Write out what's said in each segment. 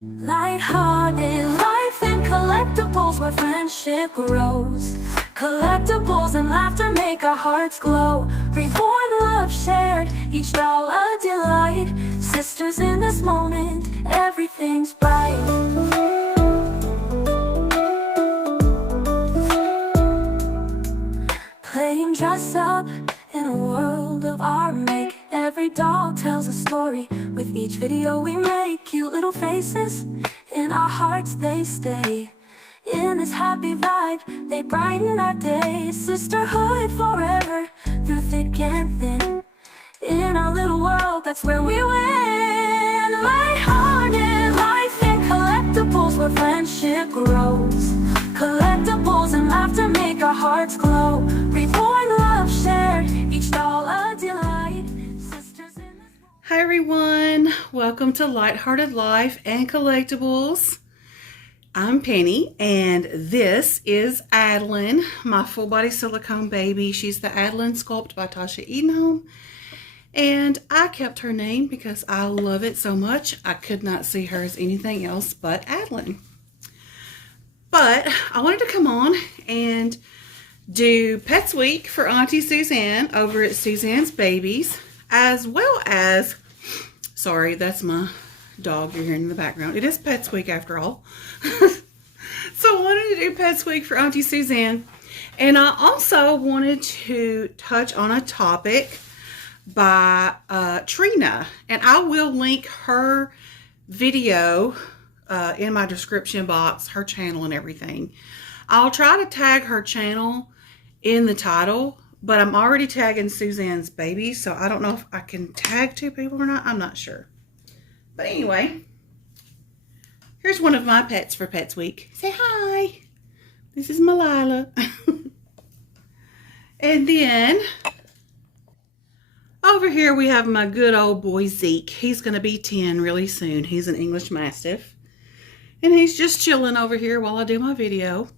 Lighthearted life and collectibles where friendship grows. Collectibles and laughter make our hearts glow. Reborn love shared, each doll a delight. Sisters in this moment, everything's bright. Playing dress up in a world of art make. Every doll tells a story with each video we make. Cute little faces, in our hearts they stay. In this happy vibe, they brighten our day. Sisterhood forever, through thick and thin. In our little world, that's where we win. Lighthearted life and collectibles where friendship grows. Collectibles and laughter make our hearts glow. Reborn love shared, each doll a delight. Sisters in this world. Hi everyone, welcome to Lighthearted Life and Collectibles. I'm Penny and this is Adalyn, my full body silicone baby. She's the Adalyn Sculpt by Tasha Edenholm. And I kept her name because I love it so much. I could not see her as anything else but Adalyn. But I wanted to come on and do Pets Week for Auntie Suzanne over at Suzanne's Babies, as well as, sorry, that's my dog you're hearing in the background. It is Pets Week after all. So I wanted to do Pets Week for Auntie Suzanne. And I also wanted to touch on a topic by Trina. And I will link her video in my description box, her channel and everything. I'll try to tag her channel in the title, but I'm already tagging Suzanne's Baby, so I don't know if I can tag two people or not. I'm not sure. But anyway, here's one of my pets for Pets Week. Say hi. This is Malila. And then over here we have my good old boy Zeke. He's going to be 10 really soon. He's an English Mastiff. And he's just chilling over here while I do my video.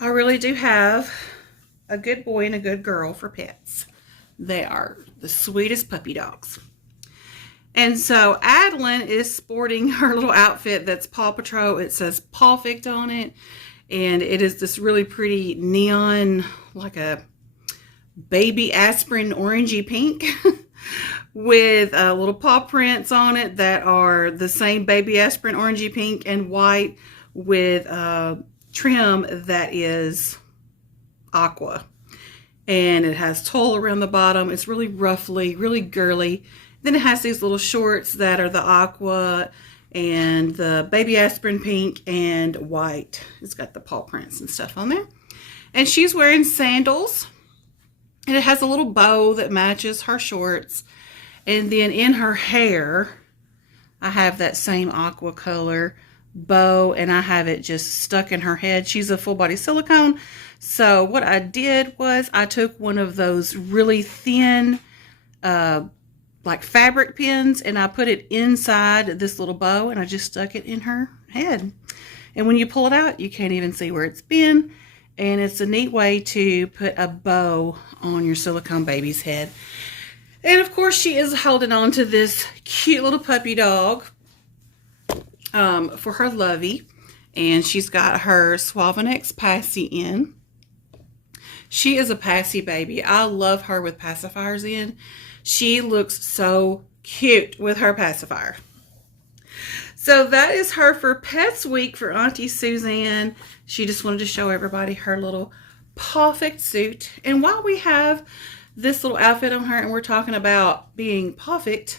I really do have a good boy and a good girl for pets. They are the sweetest puppy dogs. And so Adalyn is sporting her little outfit that's Paw Patrol. It says Pawfect on it. And it is this really pretty neon, like a baby aspirin orangey pink. With little paw prints on it that are the same baby aspirin orangey pink and white with trim that is aqua. And it has tulle around the bottom. It's really ruffly, really girly. Then it has these little shorts that are the aqua and the baby aspirin pink and white. It's got the paw prints and stuff on there. And she's wearing sandals. And it has a little bow that matches her shorts. And then in her hair, I have that same aqua color bow, and I have it just stuck in her head. She's a full body silicone. So what I did was I took one of those really thin, like fabric pins, and I put it inside this little bow, and I just stuck it in her head. And when you pull it out, you can't even see where it's been. And it's a neat way to put a bow on your silicone baby's head. And of course, she is holding on to this cute little puppy dog for her lovey. And she's got her Suavenex Passy in. She is a Passy baby. I love her with pacifiers in. She looks so cute with her pacifier. So that is her for Pets Week for Auntie Suzanne. She just wanted to show everybody her little Pawfect suit. And while we have this little outfit on her and we're talking about being Pawfect,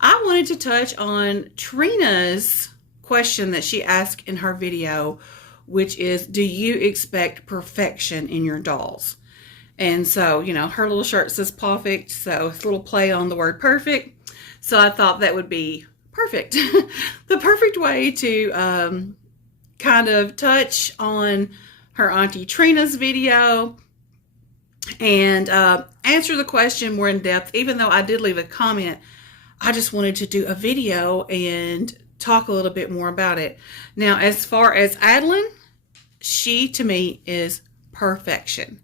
I wanted to touch on Trina's question that she asked in her video, which is, do you expect perfection in your dolls? And so, you know, her little shirt says Pawfect, so it's a little play on the word perfect. So I thought that would be perfect. The perfect way to kind of touch on her Auntie Trina's video and answer the question more in depth. Even though I did leave a comment, I just wanted to do a video and talk a little bit more about it. Now, as far as Adalyn, she to me is perfection.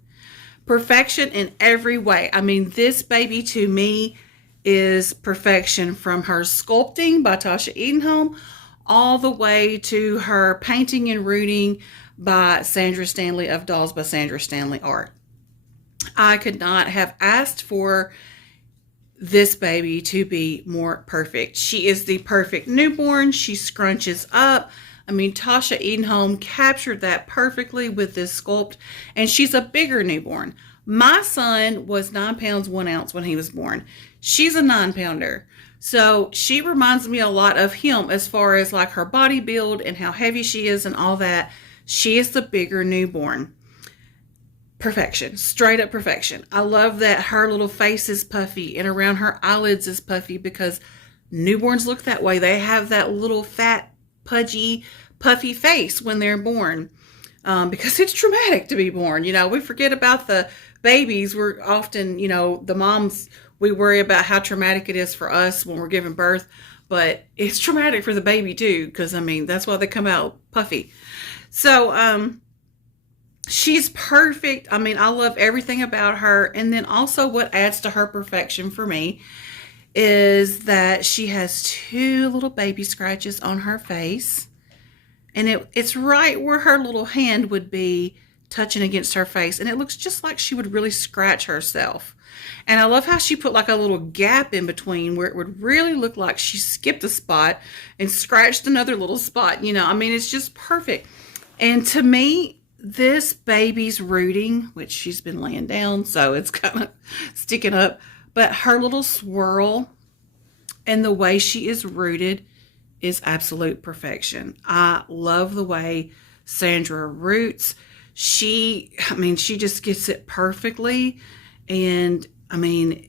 Perfection in every way. I mean, this baby to me is perfection, from her Sculpting by Tasha Edenholm all the way to her Painting and Rooting by Sandra Stanley of Dolls by Sandra Stanley Art. I could not have asked for this baby to be more perfect. She is the perfect newborn. She scrunches up. I mean, Tasha Edenholm captured that perfectly with this sculpt, and she's a bigger newborn. My son was 9 pounds 1 ounce when he was born. She's a 9-pounder. So she reminds me a lot of him as far as like her body build and how heavy she is and all that. She is the bigger newborn. Perfection, straight up perfection. I love that her little face is puffy and around her eyelids is puffy, because newborns look that way. They have that little fat, pudgy, puffy face when they're born, because it's traumatic to be born. You know, we forget about the babies. We're often, you know, the moms, we worry about how traumatic it is for us when we're giving birth, but it's traumatic for the baby too, because I mean, that's why they come out puffy. So, she's perfect. I mean, I love everything about her. And then also what adds to her perfection for me is that she has 2 little baby scratches on her face. And it's right where her little hand would be touching against her face. And it looks just like she would really scratch herself. And I love how she put like a little gap in between where it would really look like she skipped a spot and scratched another little spot. You know, I mean, it's just perfect. And to me, this baby's rooting, which she's been laying down, so it's kind of sticking up, but her little swirl and the way she is rooted is absolute perfection. I love the way Sandra roots. She just gets it perfectly. And I mean,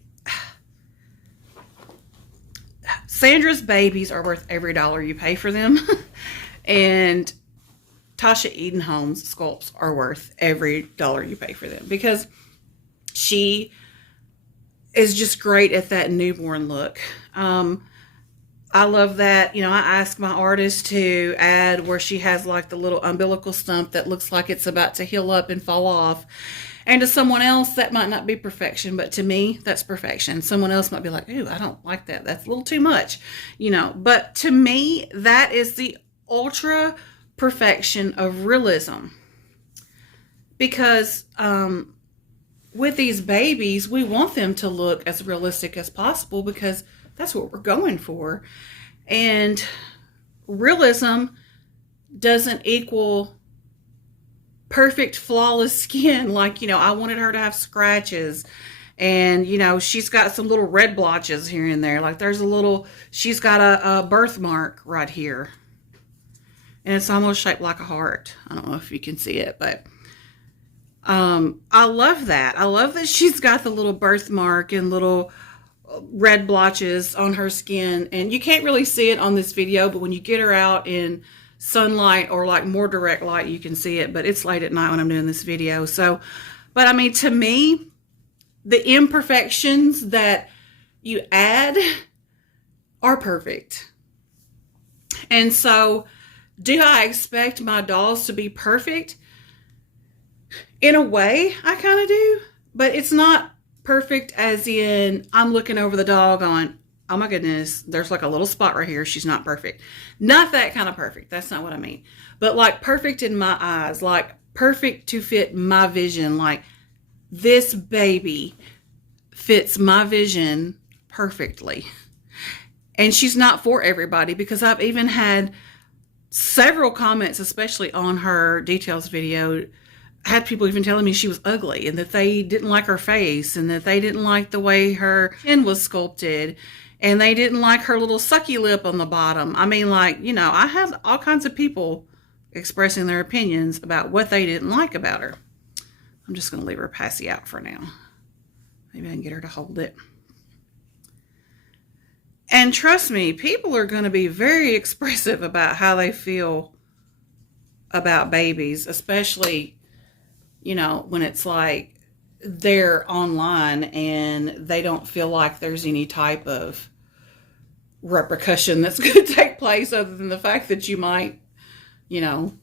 Sandra's babies are worth every dollar you pay for them. And Tasha Edenholm's sculpts are worth every dollar you pay for them, because she is just great at that newborn look. I love that, you know, I asked my artist to add where she has like the little umbilical stump that looks like it's about to heal up and fall off. And to someone else, that might not be perfection, but to me, that's perfection. Someone else might be like, ooh, I don't like that. That's a little too much, you know. But to me, that is the ultra perfection of realism, because with these babies, we want them to look as realistic as possible, because that's what we're going for. And realism doesn't equal perfect, flawless skin. Like, you know, I wanted her to have scratches, and, you know, she's got some little red blotches here and there. Like there's a little, she's got a birthmark right here. And it's almost shaped like a heart. I don't know if you can see it, but I love that. I love that she's got the little birthmark and little red blotches on her skin. And you can't really see it on this video, but when you get her out in sunlight or like more direct light, you can see it. But it's late at night when I'm doing this video. So, but I mean, to me, the imperfections that you add are perfect. And so, do I expect my dolls to be perfect? In a way, I kind of do. But it's not perfect as in I'm looking over the doll going, oh my goodness, there's like a little spot right here. She's not perfect. Not that kind of perfect. That's not what I mean. But like perfect in my eyes. Like perfect to fit my vision. Like this baby fits my vision perfectly. And she's not for everybody, because I've even had several comments, especially on her details video, had people even telling me she was ugly and that they didn't like her face and that they didn't like the way her chin was sculpted and they didn't like her little sucky lip on the bottom. I mean, like, you know, I have all kinds of people expressing their opinions about what they didn't like about her. I'm just going to leave her passy out for now. Maybe I can get her to hold it. And trust me, people are going to be very expressive about how they feel about babies, especially, you know, when it's like they're online and they don't feel like there's any type of repercussion that's going to take place other than the fact that you might, you know,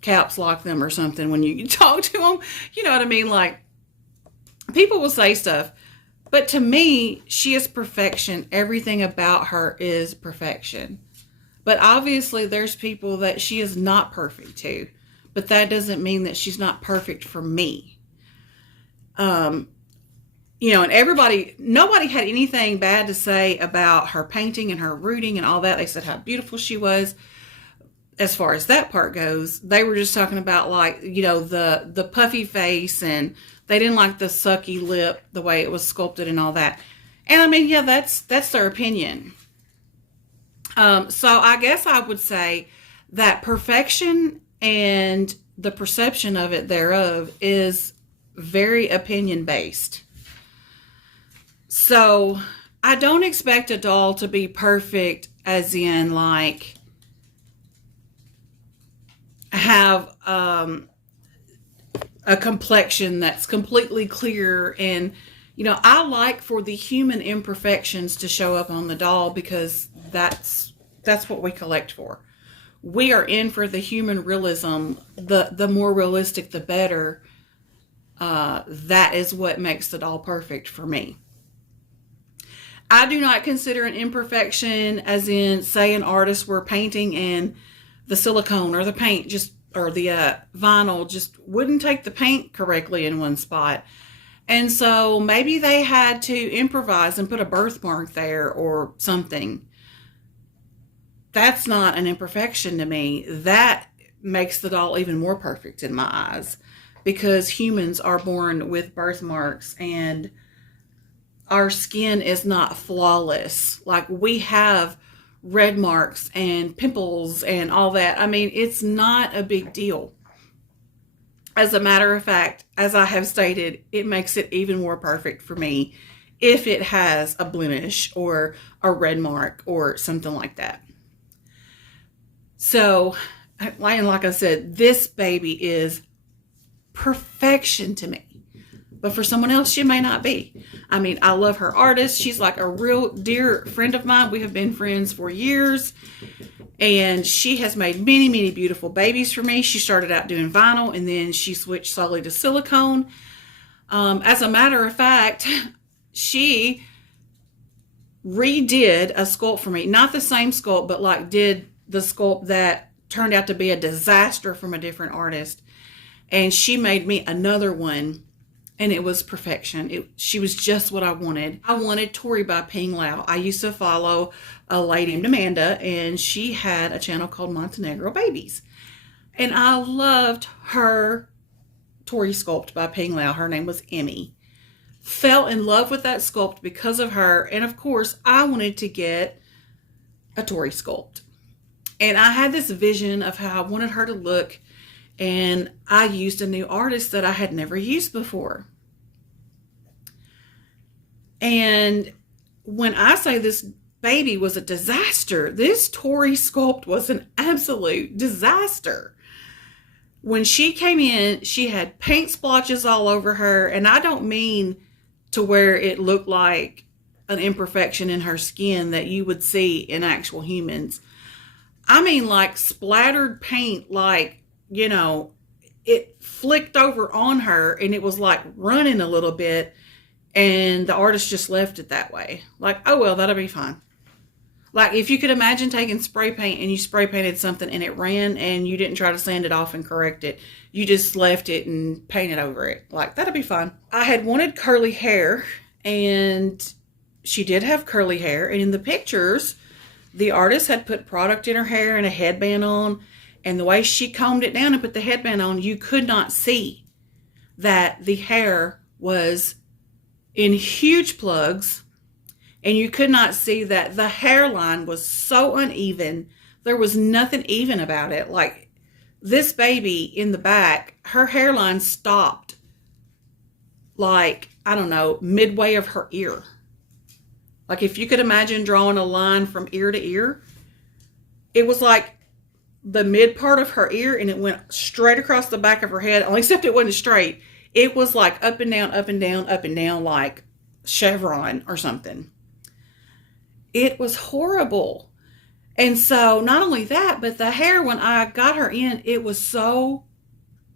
caps lock them or something when you talk to them. You know what I mean? Like, people will say stuff. But to me, she is perfection. Everything about her is perfection. But obviously there's people that she is not perfect to. But that doesn't mean that she's not perfect for me. You know, and nobody had anything bad to say about her painting and her rooting and all that. They said how beautiful she was. As far as that part goes, they were just talking about, like, you know, the puffy face, and they didn't like the sucky lip, the way it was sculpted and all that. And I mean, yeah, that's their opinion. So I guess I would say that perfection and the perception of it thereof is very opinion based. So I don't expect a doll to be perfect, as in like have a complexion that's completely clear. And, you know, I like for the human imperfections to show up on the doll, because that's what we collect for. We are in for the human realism. The more realistic, the better. That is what makes the doll perfect for me. I do not consider an imperfection as in, say, an artist were painting and the silicone or the paint or the vinyl just wouldn't take the paint correctly in one spot. And so maybe they had to improvise and put a birthmark there or something. That's not an imperfection to me. That makes the doll even more perfect in my eyes, because humans are born with birthmarks and our skin is not flawless. Like, we have red marks and pimples and all that. I mean, it's not a big deal. As a matter of fact, as I have stated, it makes it even more perfect for me if it has a blemish or a red mark or something like that. So, like I said, this baby is perfection to me. But for someone else, she may not be. I mean, I love her artist. She's like a real dear friend of mine. We have been friends for years. And she has made many, many beautiful babies for me. She started out doing vinyl, and then she switched solely to silicone. As a matter of fact, she redid a sculpt for me. Not the same sculpt, but like did the sculpt that turned out to be a disaster from a different artist. And she made me another one. And it was perfection. She was just what I wanted. I wanted Tori by Ping Lao. I used to follow a lady named Amanda, and she had a channel called Montenegro Babies. And I loved her Tori sculpt by Ping Lao. Her name was Emmy. Fell in love with that sculpt because of her. And of course, I wanted to get a Tori sculpt. And I had this vision of how I wanted her to look. And I used a new artist that I had never used before. And when I say this baby was a disaster, this Tori sculpt was an absolute disaster. When she came in, she had paint splotches all over her. And I don't mean to where it looked like an imperfection in her skin that you would see in actual humans. I mean like splattered paint, like, you know, it flicked over on her and it was like running a little bit, and the artist just left it that way. Like, oh, well, that'll be fine. Like, if you could imagine taking spray paint and you spray painted something and it ran and you didn't try to sand it off and correct it. You just left it and painted over it. Like, that'll be fine. I had wanted curly hair, and she did have curly hair. And in the pictures, the artist had put product in her hair and a headband on. And the way she combed it down and put the headband on, you could not see that the hair was in huge plugs. And you could not see that the hairline was so uneven. There was nothing even about it. Like, this baby in the back, her hairline stopped like, I don't know, midway of her ear. Like, if you could imagine drawing a line from ear to ear, it was like the mid part of her ear, and it went straight across the back of her head, only except it wasn't straight. It was like up and down, up and down, up and down, like chevron or something. It was horrible. And so not only that, but the hair, when I got her in, it was so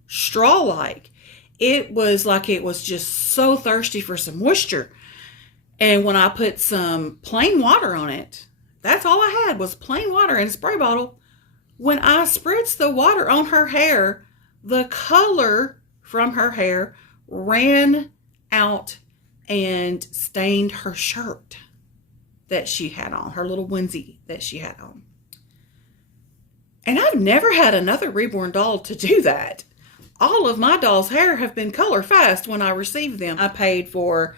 straw-like. It was like it was just so thirsty for some moisture. And when I put some plain water on it, that's all I had was plain water in a spray bottle. When I spritzed the water on her hair, the color from her hair ran out and stained her shirt that she had on, her little onesie that she had on. And I've never had another reborn doll to do that. All of my dolls' hair have been color fast when I received them. I paid for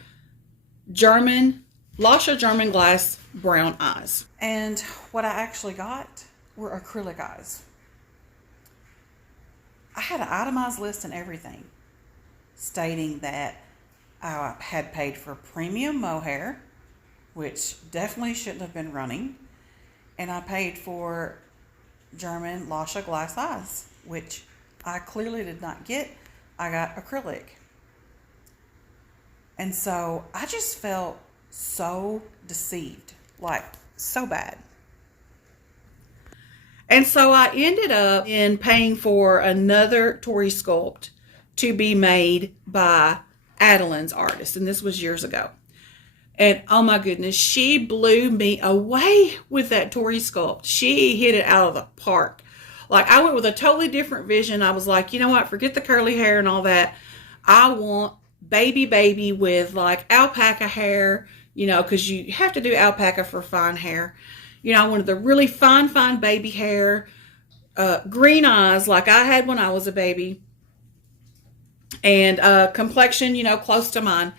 Lasha German glass brown eyes. And what I actually got were acrylic eyes. I had an itemized list and everything stating that I had paid for premium mohair, which definitely shouldn't have been running. And I paid for German Lasha glass eyes, which I clearly did not get. I got acrylic. And so I just felt so deceived, like so bad. And so I ended up in paying for another Tory sculpt to be made by Adalyn's artist. And this was years ago. And oh my goodness, she blew me away with that Tory sculpt. She hit it out of the park. Like, I went with a totally different vision. I was like, you know what? Forget the curly hair and all that. I want baby with like alpaca hair, you know, because you have to do alpaca for fine hair. You know, I wanted the really fine baby hair, green eyes like I had when I was a baby, and complexion, you know, close to mine.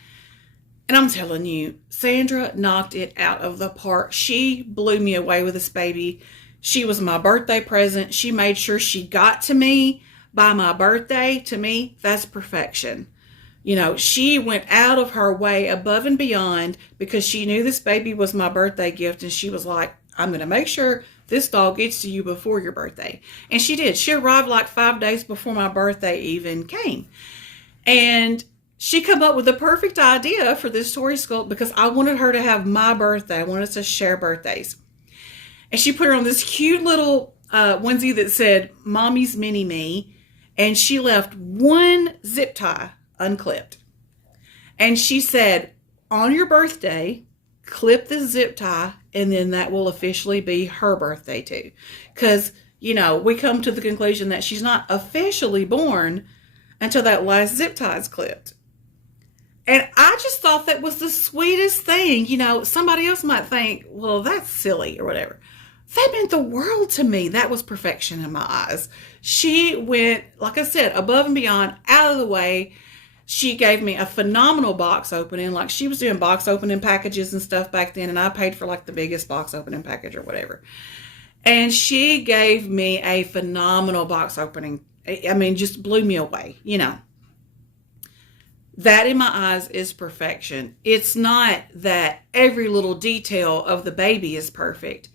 And I'm telling you, Sandra knocked it out of the park. She blew me away with this baby. She was my birthday present. She made sure she got to me by my birthday. To me, that's perfection. You know, she went out of her way above and beyond because she knew this baby was my birthday gift. And she was like, I'm going to make sure this doll gets to you before your birthday. And she did. She arrived like 5 days before my birthday even came. And she came up with the perfect idea for this Tory sculpt because I wanted her to have my birthday. I wanted us to share birthdays. And she put her on this cute little onesie that said, Mommy's Mini-Me. And she left one zip tie unclipped. And she said, on your birthday, clip the zip tie, and then that will officially be her birthday too. Because, you know, we come to the conclusion that she's not officially born until that last zip tie is clipped. And I just thought that was the sweetest thing. You know, somebody else might think, well, that's silly or whatever. That meant the world to me. That was perfection in my eyes. She went, like I said, above and beyond, out of the way. She gave me a phenomenal box opening. Like, she was doing box opening packages and stuff back then, and I paid for like the biggest box opening package or whatever. And she gave me a phenomenal box opening. I mean, just blew me away, you know. That in my eyes is perfection. It's not that every little detail of the baby is perfect.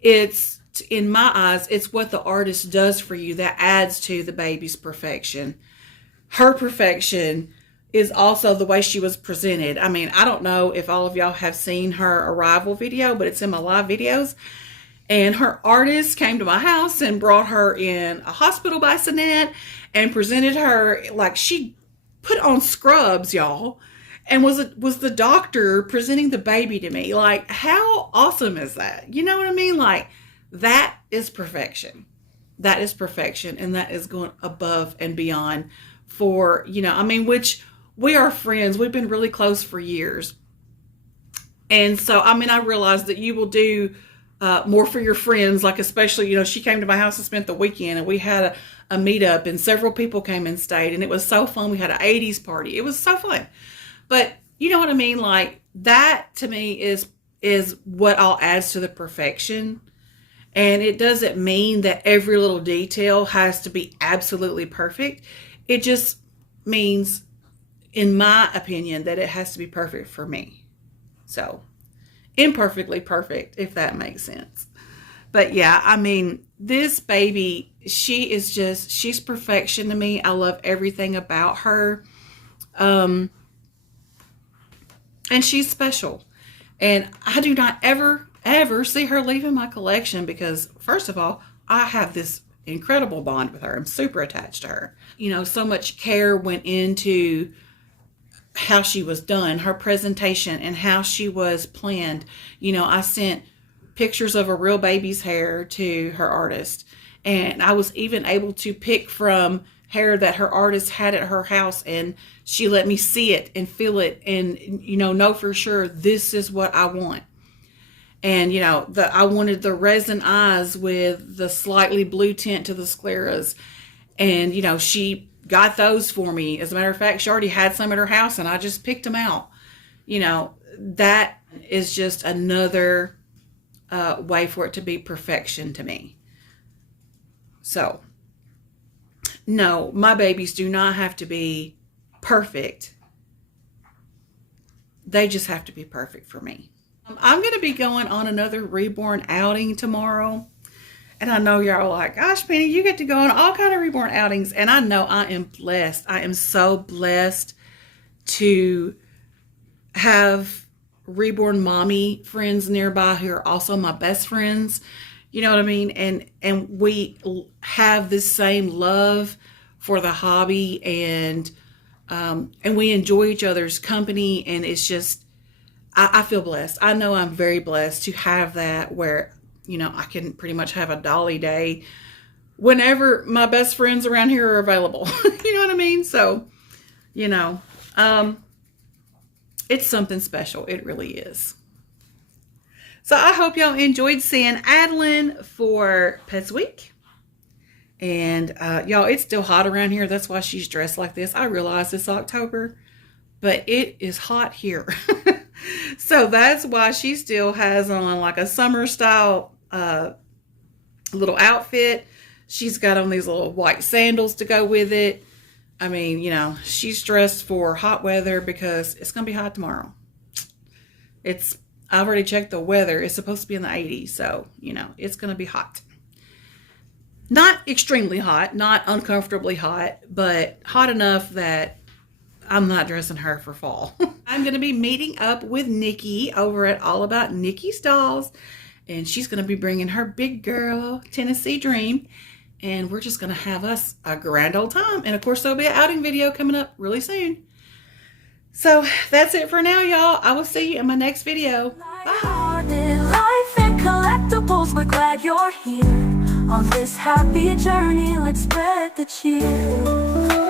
It's, in my eyes, it's what the artist does for you that adds to the baby's perfection. Her perfection is also the way she was presented. I mean, I don't know if all of y'all have seen her arrival video, but it's in my live videos. And her artist came to my house and brought her in a hospital bassinet and presented her like she put on scrubs, y'all, and was the doctor presenting the baby to me. Like, how awesome is that? You know what I mean? Like, that is perfection. That is perfection, and that is going above and beyond for, you know, I mean, which we are friends. We've been really close for years. And so, I mean, I realized that you will do more for your friends, like especially, you know, she came to my house and spent the weekend, and we had a meetup, and several people came and stayed, and it was so fun. We had an 80s party. It was so fun. But you know what I mean? Like, that to me is what all adds to the perfection. And it doesn't mean that every little detail has to be absolutely perfect. It just means, in my opinion, that it has to be perfect for me. So, imperfectly perfect, if that makes sense. But yeah, I mean, this baby, she's perfection to me. I love everything about her. And she's special. And I do not ever see her leaving my collection because, first of all, I have this incredible bond with her. I'm super attached to her. You know, so much care went into how she was done, her presentation, and how she was planned. You know, I sent pictures of a real baby's hair to her artist, and I was even able to pick from hair that her artist had at her house, and she let me see it and feel it and, you know for sure this is what I want. And, you know, I wanted the resin eyes with the slightly blue tint to the scleras. And, you know, she got those for me. As a matter of fact, she already had some at her house and I just picked them out. You know, that is just another way for it to be perfection to me. So, no, my babies do not have to be perfect. They just have to be perfect for me. I'm going to be going on another reborn outing tomorrow. And I know y'all are like, gosh, Penny, you get to go on all kind of reborn outings. And I know I am blessed. I am so blessed to have reborn mommy friends nearby who are also my best friends. You know what I mean? And we have this same love for the hobby, and we enjoy each other's company. And it's just, I feel blessed. I know I'm very blessed to have that, where, you know, I can pretty much have a dolly day whenever my best friends around here are available. You know what I mean? So, you know, it's something special. It really is. So I hope y'all enjoyed seeing Adalyn for Pets Week. And y'all, it's still hot around here. That's why she's dressed like this. I realize it's October, but it is hot here. So that's why she still has on like a summer style little outfit. She's got on these little white sandals to go with it. I mean, you know, she's dressed for hot weather because it's going to be hot tomorrow. I've already checked the weather. It's supposed to be in the 80s. So, you know, it's going to be hot. Not extremely hot, not uncomfortably hot, but hot enough that I'm not dressing her for fall. I'm going to be meeting up with Nikki over at All About Nikki's Dolls. And she's going to be bringing her big girl Tennessee Dream. And we're just going to have us a grand old time. And of course, there'll be an outing video coming up really soon. So that's it for now, y'all. I will see you in my next video. Bye. Life and collectibles, we're glad you're here. On this happy journey, let's spread the cheer.